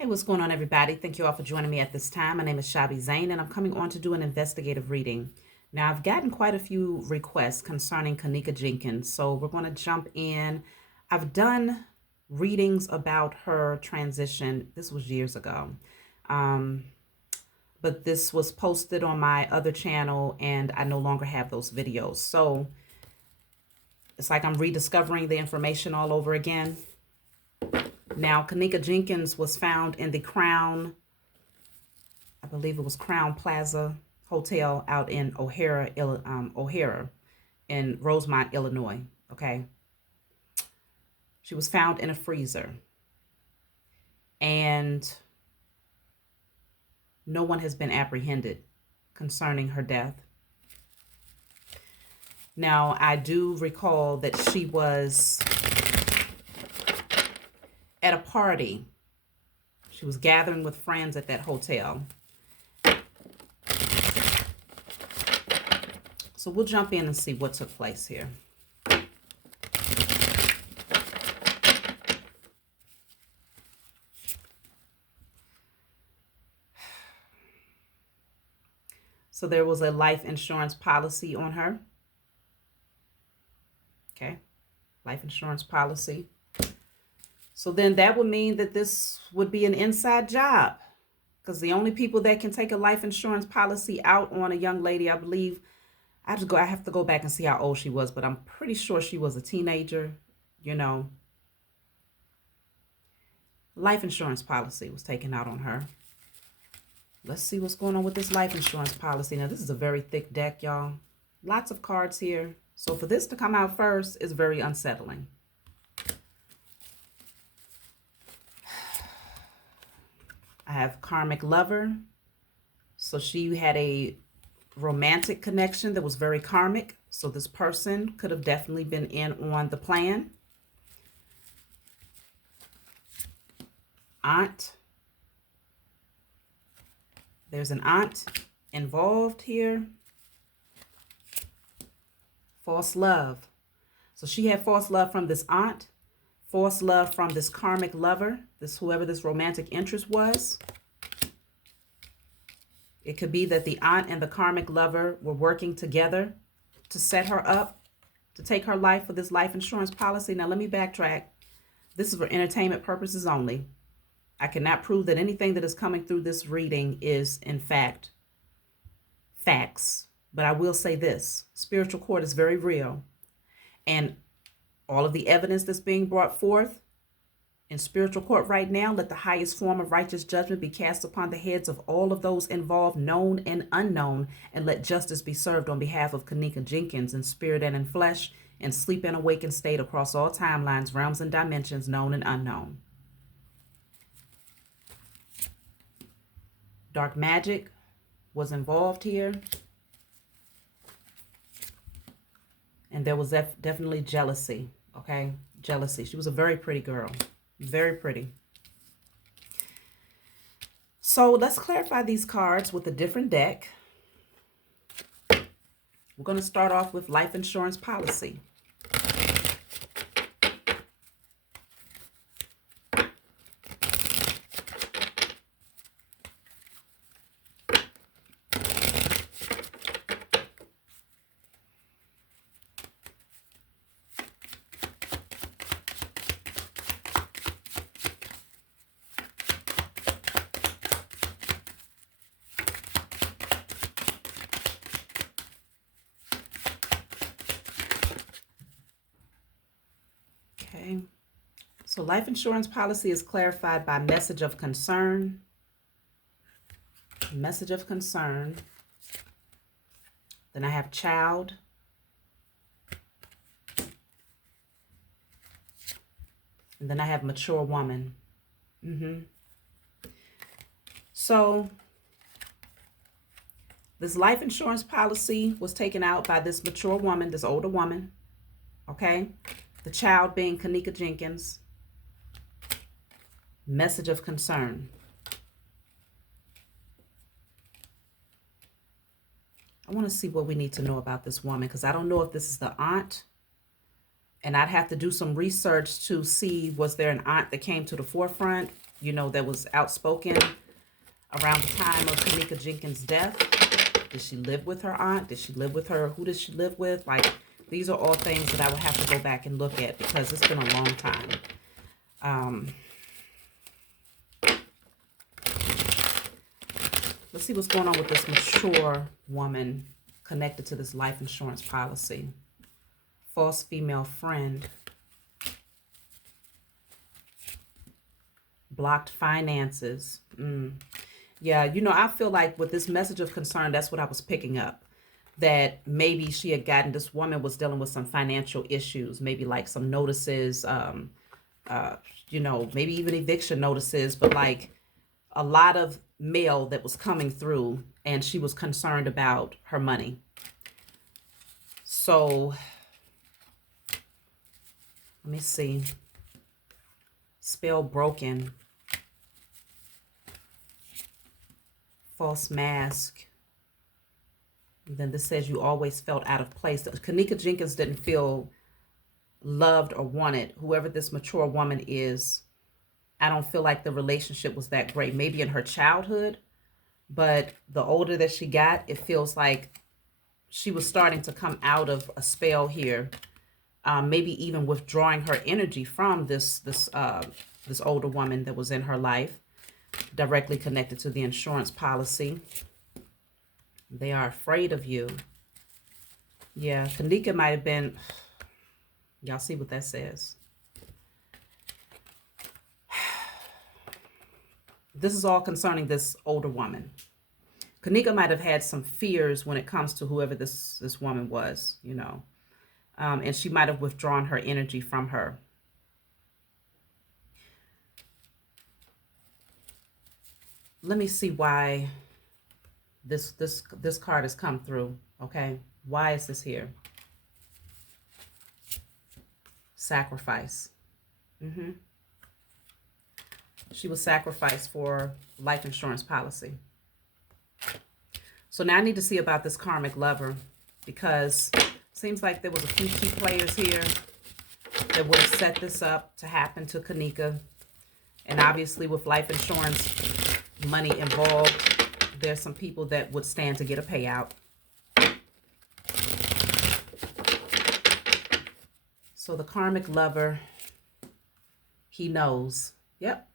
Hey, what's going on, everybody? Thank you all for joining me at this time. My name is Shabi Zain, and I'm coming on to do an investigative reading. Now, I've gotten quite a few requests concerning Kenneka Jenkins, so we're going to jump in. I've done readings about her transition. This was years ago, um, but this was posted on my other channel, and I no longer have those videos. So it's like I'm rediscovering the information all over again. Now, Kenneka Jenkins was found in the Crown, I believe it was Crown Plaza Hotel out in O'Hara in Rosemont, Illinois. Okay. She was found in a freezer. And no one has been apprehended concerning her death. Now, I do recall that she was at a party. She was gathering with friends at that hotel. So we'll jump in and see what took place here. So there was a life insurance policy on her. Okay, life insurance policy. So then that would mean that this would be an inside job, because the only people that can take a life insurance policy out on a young lady, I believe, I have to go back and see how old she was, but I'm pretty sure she was a teenager, you know. Life insurance policy was taken out on her. Let's see what's going on with this life insurance policy. Now, this is a very thick deck, y'all. Lots of cards here. So for this to come out first is very unsettling. I have karmic lover. So she had a romantic connection that was very karmic. So this person could have definitely been in on the plan. Aunt. There's an aunt involved here. False love. So she had false love from this aunt. False love from this karmic lover. Whoever this romantic interest was. It could be that the aunt and the karmic lover were working together to set her up, to take her life for this life insurance policy. Now, let me backtrack. This is for entertainment purposes only. I cannot prove that anything that is coming through this reading is, in fact, facts. But I will say this. Spiritual court is very real. And all of the evidence that's being brought forth in spiritual court right now, let the highest form of righteous judgment be cast upon the heads of all of those involved, known and unknown, and let justice be served on behalf of Kenneka Jenkins in spirit and in flesh, in sleep and awakened state across all timelines, realms, and dimensions, known and unknown. Dark magic was involved here. And there was definitely jealousy, okay? Jealousy. She was a very pretty girl. Very pretty. So let's clarify these cards with a different deck. We're going to start off with life insurance policy. Okay, so life insurance policy is clarified by message of concern. Message of concern. Then I have child. And then I have mature woman. So this life insurance policy was taken out by this mature woman, this older woman. Okay. The child being Kenneka Jenkins. Message of concern. I want to see what we need to know about this woman, because I don't know if this is the aunt. And I'd have to do some research to see, was there an aunt that came to the forefront? that was outspoken around the time of Kenneka Jenkins' death. Did she live with her aunt? Did she live with her? Who does she live with? Like, these are all things that I would have to go back and look at because it's been a long time. Let's see what's going on with this mature woman connected to this life insurance policy. False female friend. Blocked finances. Yeah, I feel like with this message of concern, that's what I was picking up. That maybe she had gotten, this woman was dealing with some financial issues, maybe like some notices, maybe even eviction notices, but like a lot of mail that was coming through, and she was concerned about her money. So let me see. Spell broken. False mask. And then this says you always felt out of place. Kenneka Jenkins didn't feel loved or wanted. Whoever this mature woman is, I don't feel like the relationship was that great. Maybe in her childhood, but the older that she got, it feels like she was starting to come out of a spell here. Maybe even withdrawing her energy from this older woman that was in her life, directly connected to the insurance policy. They are afraid of you. Yeah, Kenneka might have been, y'all see what that says. This is all concerning this older woman. Kenneka might have had some fears when it comes to whoever this woman was, and she might have withdrawn her energy from her. Let me see why this card has come through. Okay, why is this here? Sacrifice. She was sacrificed for life insurance policy. So now I need to see about this karmic lover, because it seems like there was a few key players here that would have set this up to happen to Kenneka. And obviously with life insurance money involved, there's some people that would stand to get a payout. So the karmic lover, he knows. Yep.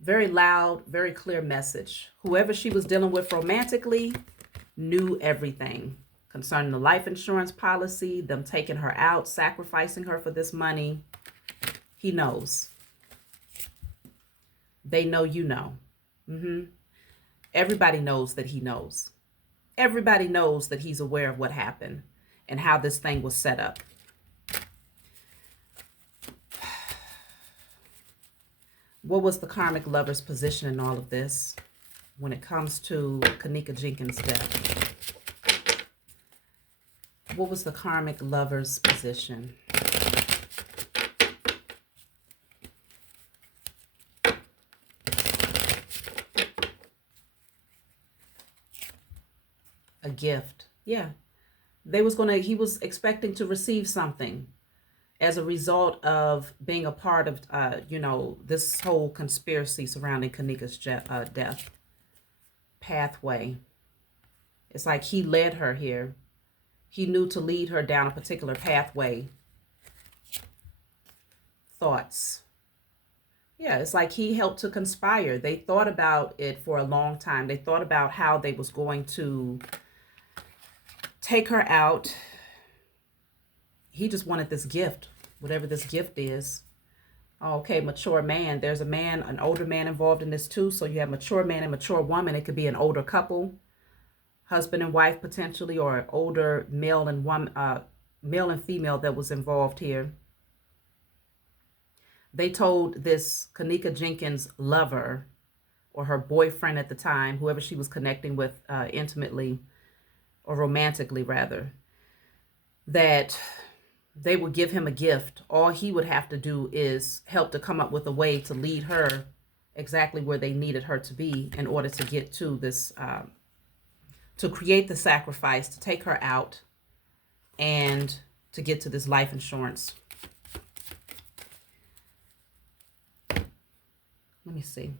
Very loud, very clear message. Whoever she was dealing with romantically knew everything concerning the life insurance policy, them taking her out, sacrificing her for this money. He knows. They know you know. Everybody knows that he knows. Everybody knows that he's aware of what happened and how this thing was set up. What was the karmic lover's position in all of this when it comes to Kenneka Jenkins' death? What was the karmic lover's position? A gift. Yeah. He was expecting to receive something as a result of being a part of, this whole conspiracy surrounding Kenneka's death. Pathway. It's like he led her here. He knew to lead her down a particular pathway. Thoughts. Yeah, it's like he helped to conspire. They thought about it for a long time. They thought about how they was going to take her out. He just wanted this gift, whatever this gift is. Okay, mature man. There's a man, an older man involved in this too. So you have mature man and mature woman. It could be an older couple, husband and wife potentially, or an older male and male and female that was involved here. They told this Kenneka Jenkins lover, or her boyfriend at the time, whoever she was connecting with intimately or romantically rather, that they would give him a gift. All he would have to do is help to come up with a way to lead her exactly where they needed her to be in order to get to this, to create the sacrifice, to take her out, and to get to this life insurance. Let me see.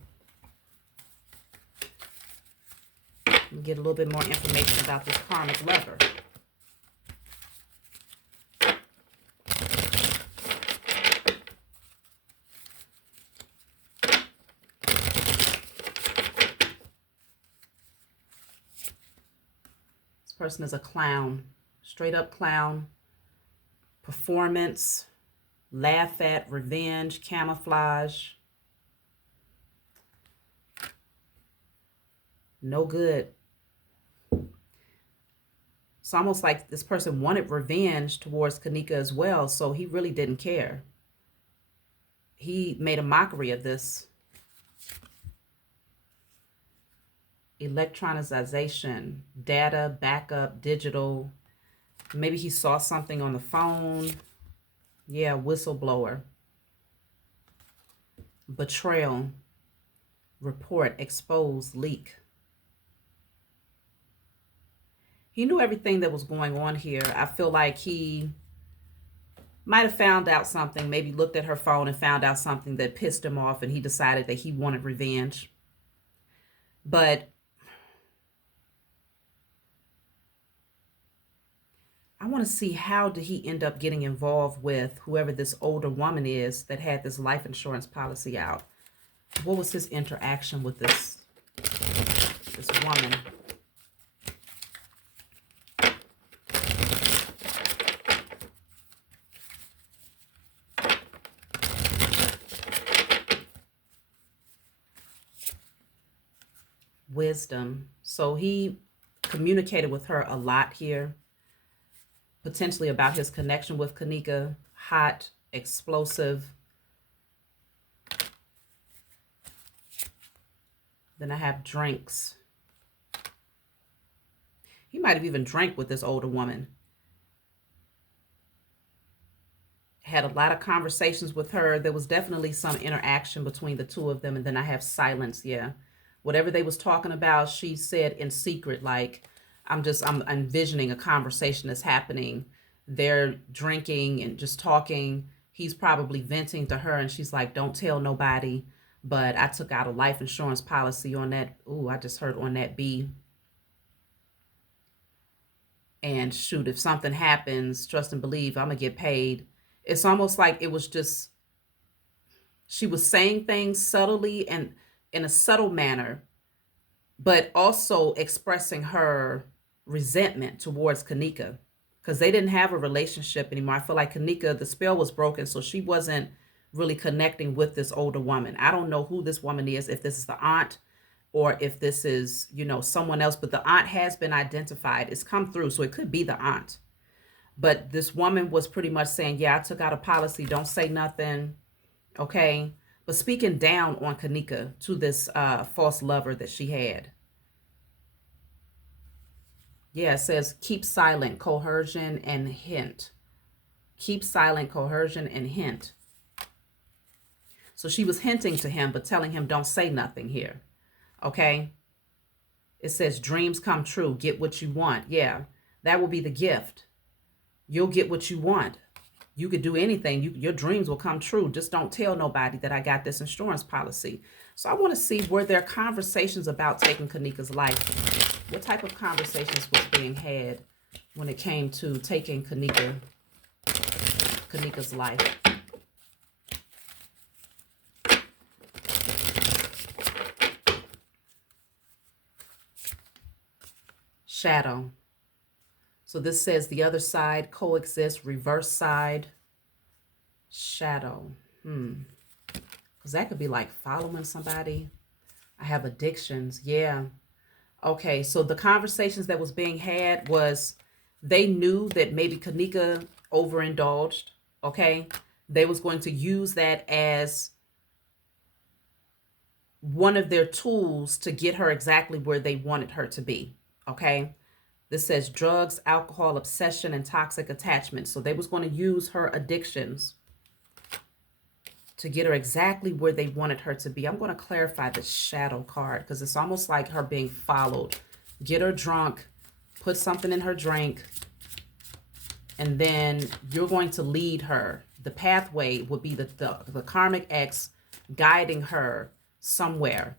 Let me get a little bit more information about this karmic lover. This person is a clown, straight up clown. Performance, laugh at, revenge, camouflage. No good. It's almost like this person wanted revenge towards Kenneka as well, so he really didn't care. He made a mockery of this. Electronization, data, backup, digital. Maybe he saw something on the phone. Yeah, whistleblower. Betrayal. Report, expose, leak. He knew everything that was going on here. I feel like he might have found out something, maybe looked at her phone and found out something that pissed him off, and he decided that he wanted revenge. But I want to see, how did he end up getting involved with whoever this older woman is that had this life insurance policy out? What was his interaction with this woman? Wisdom. So he communicated with her a lot here, potentially about his connection with Kenneka. Hot, explosive. Then I have drinks. He might have even drank with this older woman. Had a lot of conversations with her. There was definitely some interaction between the two of them. And then I have silence. Yeah. Whatever they was talking about, she said in secret, like, I'm envisioning a conversation that's happening. They're drinking and just talking. He's probably venting to her, and she's like, don't tell nobody. But I took out a life insurance policy on that. Ooh, I just heard on that B. And shoot, if something happens, trust and believe, I'm going to get paid. It's almost like it was just, she was saying things subtly and in a subtle manner, but also expressing her resentment towards Kenneka, because they didn't have a relationship anymore. I feel like Kenneka, the spell was broken, so she wasn't really connecting with this older woman. I don't know who this woman is, if this is the aunt or if this is, you know, someone else, but the aunt has been identified. It's come through, so it could be the aunt. But this woman was pretty much saying, yeah, I took out a policy. Don't say nothing. Okay. But speaking down on Kenneka to this false lover that she had. Yeah, it says keep silent, coercion, and hint. Keep silent, coercion, and hint. So she was hinting to him, but telling him don't say nothing here. Okay. It says dreams come true. Get what you want. Yeah, that will be the gift. You'll get what you want. You could do anything. Your dreams will come true. Just don't tell nobody that I got this insurance policy. So I want to see, were there conversations about taking Kenneka's life? What type of conversations was being had when it came to taking Kenneka's life? Shadow. So this says the other side coexists, reverse side, shadow. Because that could be like following somebody. I have addictions. Yeah. Okay, so the conversations that was being had was, they knew that maybe Kenneka overindulged. Okay. They was going to use that as one of their tools to get her exactly where they wanted her to be. Okay. This says drugs, alcohol, obsession, and toxic attachment. So they was going to use her addictions to get her exactly where they wanted her to be. I'm going to clarify the shadow card, because it's almost like her being followed. Get her drunk, put something in her drink, and then you're going to lead her. The pathway would be the karmic ex guiding her somewhere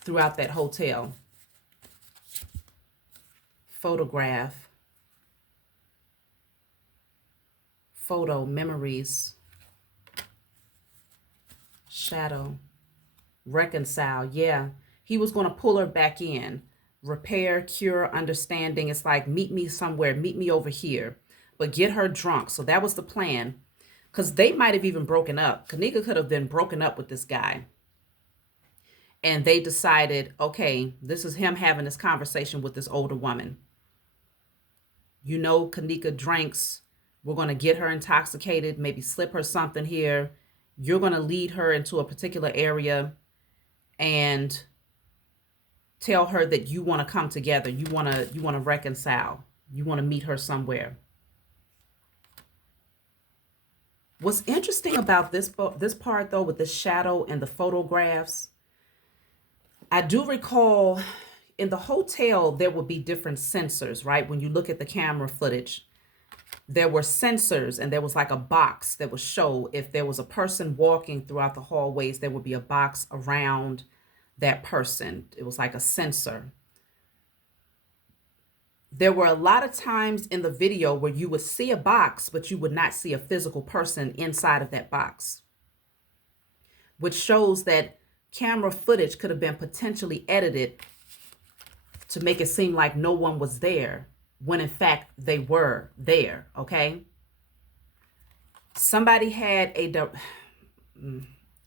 throughout that hotel. Photograph, photo, memories, shadow, reconcile. Yeah, he was going to pull her back in. Repair, cure, understanding. It's like, meet me somewhere, meet me over here, but get her drunk. So that was the plan, because they might have even broken up. Kenneka could have been broken up with this guy. And they decided, okay, this is him having this conversation with this older woman. You know, Kenneka drinks. We're going to get her intoxicated, maybe slip her something here. You're going to lead her into a particular area and tell her that you want to come together. You want to reconcile. You want to meet her somewhere. What's interesting about this part, though, with the shadow and the photographs, I do recall in the hotel, there would be different sensors, right? When you look at the camera footage, there were sensors, and there was like a box that would show if there was a person walking throughout the hallways, there would be a box around that person. It was like a sensor. There were a lot of times in the video where you would see a box, but you would not see a physical person inside of that box, which shows that camera footage could have been potentially edited to make it seem like no one was there, when in fact they were there. Okay. Somebody had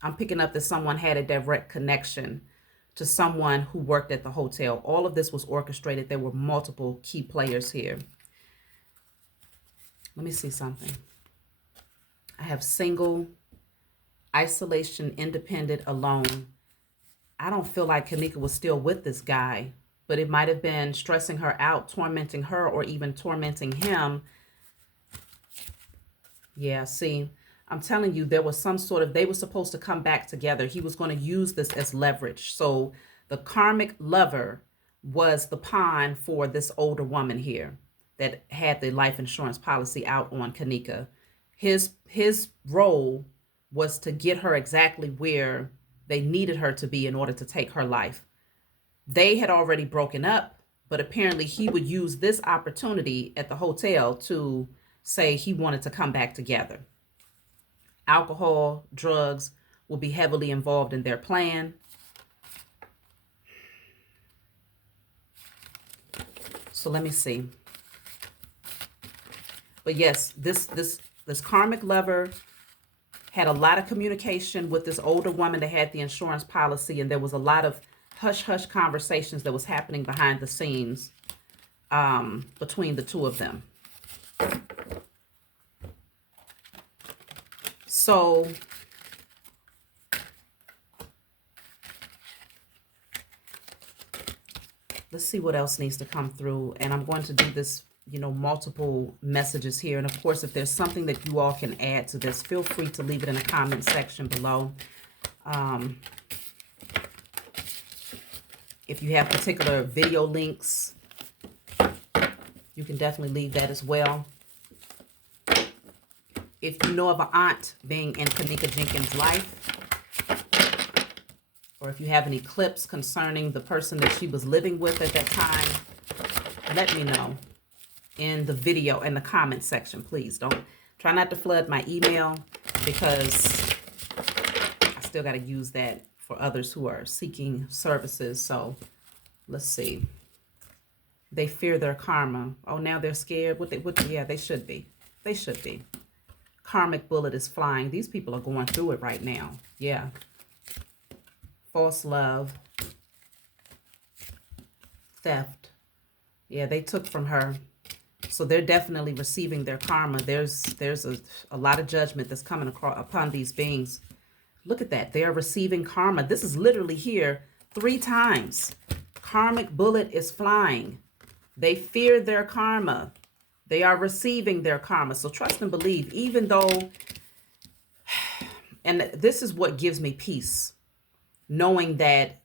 I'm picking up that someone had a direct connection to someone who worked at the hotel. All of this was orchestrated. There were multiple key players here. Let me see something. I have single, isolation, independent, alone. I don't feel like Kenneka was still with this guy, but it might have been stressing her out, tormenting her, or even tormenting him. Yeah, see, I'm telling you, there was some sort of, they were supposed to come back together. He was going to use this as leverage. So the karmic lover was the pawn for this older woman here that had the life insurance policy out on Kenneka. His role was to get her exactly where they needed her to be in order to take her life. They had already broken up, but apparently he would use this opportunity at the hotel to say he wanted to come back together. Alcohol, drugs will be heavily involved in their plan. So let me see. But yes, this karmic lover had a lot of communication with this older woman that had the insurance policy, and there was a lot of hush-hush conversations that was happening behind the scenes between the two of them. So let's see what else needs to come through. And I'm going to do this, multiple messages here. And of course, if there's something that you all can add to this, feel free to leave it in the comment section below. If you have particular video links, you can definitely leave that as well. If you know of an aunt being in Kenneka Jenkins' life, or if you have any clips concerning the person that she was living with at that time, let me know in the video, in the comment section, please. Try not to flood my email, because I still got to use that for others who are seeking services. So let's see. They fear their karma. Oh, now they're scared. Yeah, they should be. They should be. Karmic bullet is flying. These people are going through it right now. Yeah. False love. Theft. Yeah, they took from her. So they're definitely receiving their karma. There's a lot of judgment that's coming upon these beings. Look at that. They are receiving karma. This is literally here 3 times. Karmic bullet is flying. They fear their karma. They are receiving their karma. So trust and believe, even though, and this is what gives me peace, knowing that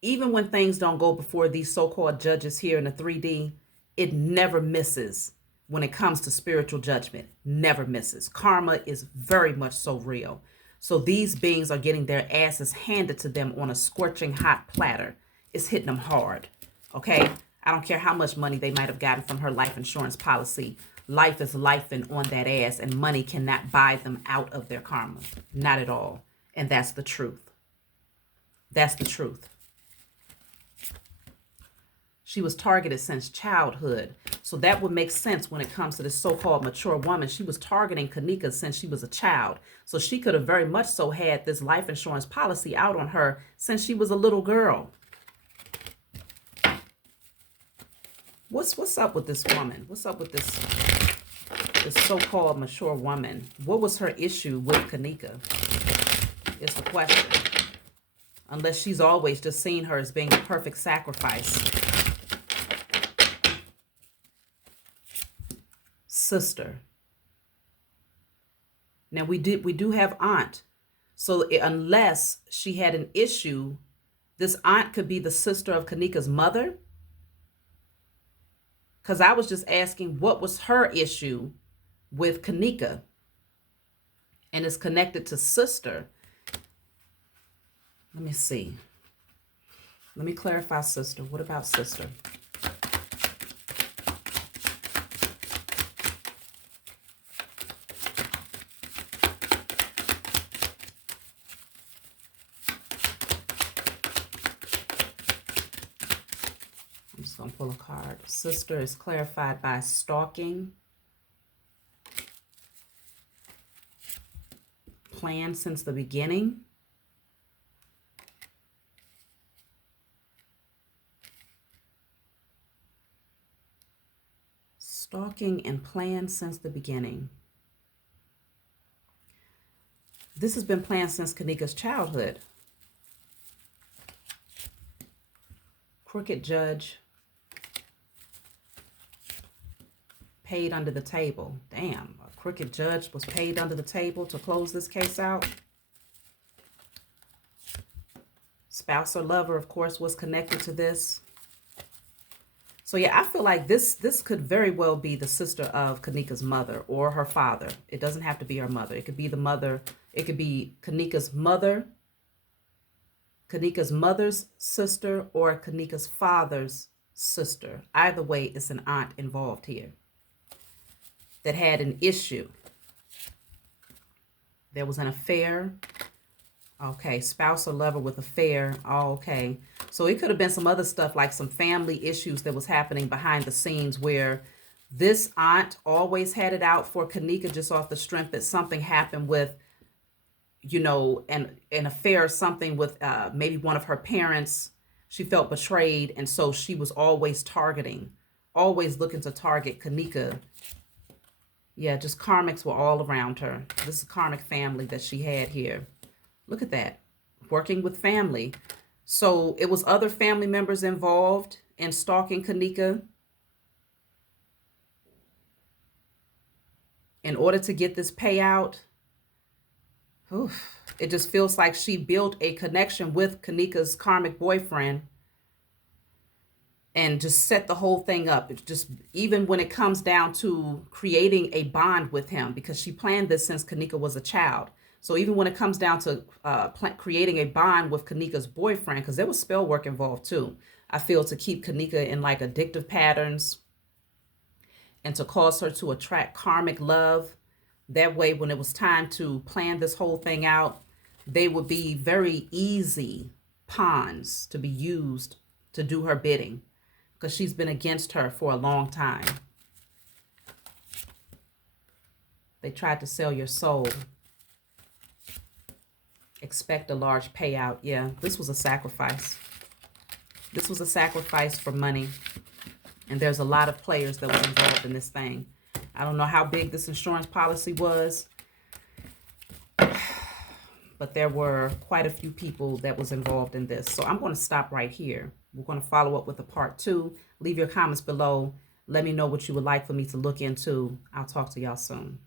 even when things don't go before these so-called judges here in the 3D, it never misses when it comes to spiritual judgment. Never misses. Karma is very much so real. So these beings are getting their asses handed to them on a scorching hot platter. It's hitting them hard. Okay? I don't care how much money they might have gotten from her life insurance policy. Life is lifing on that ass, and money cannot buy them out of their karma. Not at all. And that's the truth. That's the truth. She was targeted since childhood. So that would make sense when it comes to this so-called mature woman. She was targeting Kenneka since she was a child. So she could have very much so had this life insurance policy out on her since she was a little girl. What's up with this woman? What's up with this so-called mature woman? What was her issue with Kenneka? Is the question. Unless she's always just seen her as being the perfect sacrifice. Sister. Now we do have aunt. So unless she had an issue, this aunt could be the sister of Kenneka's mother. Because I was just asking what was her issue with Kenneka. And it's connected to sister. Let me see. Let me clarify sister. What about sister? I'm just going to pull a card. Sister is clarified by stalking. Planned since the beginning. Stalking and planned since the beginning. This has been planned since Kenneka's childhood. Crooked judge. Paid under the table. Damn, a crooked judge was paid under the table to close this case out. Spouse or lover, of course, was connected to this. So yeah, I feel like this could very well be the sister of Kenneka's mother or her father. It doesn't have to be her mother. It could be the mother. It could be Kenneka's mother, Kenneka's mother's sister, or Kenneka's father's sister. Either way, it's an aunt involved here that had an issue. There was an affair. Okay, spouse or lover with affair. Oh, okay. So it could have been some other stuff, like some family issues that was happening behind the scenes, where this aunt always had it out for Kenneka just off the strength that something happened with, you know, an affair or something with maybe one of her parents. She felt betrayed, and so she was always targeting, always looking to target Kenneka. Yeah, just karmics were all around her. This is a karmic family that she had here. Look at that. Working with family. So it was other family members involved in stalking Kenneka in order to get this payout. Oof. It just feels like she built a connection with Kenneka's karmic boyfriend and just set the whole thing up. It's just, even when it comes down to creating a bond with him, because she planned this since Kenneka was a child. So even when it comes down to creating a bond with Kenneka's boyfriend, because there was spell work involved too, I feel, to keep Kenneka in like addictive patterns and to cause her to attract karmic love. That way, when it was time to plan this whole thing out, they would be very easy pawns to be used to do her bidding, because she's been against her for a long time. They tried to sell your soul. Expect a large payout. Yeah, this was a sacrifice. This was a sacrifice for money. And there's a lot of players that was involved in this thing. I don't know how big this insurance policy was, but there were quite a few people that was involved in this. So I'm going to stop right here. We're going to follow up with a part 2. Leave your comments below. Let me know what you would like for me to look into. I'll talk to y'all soon.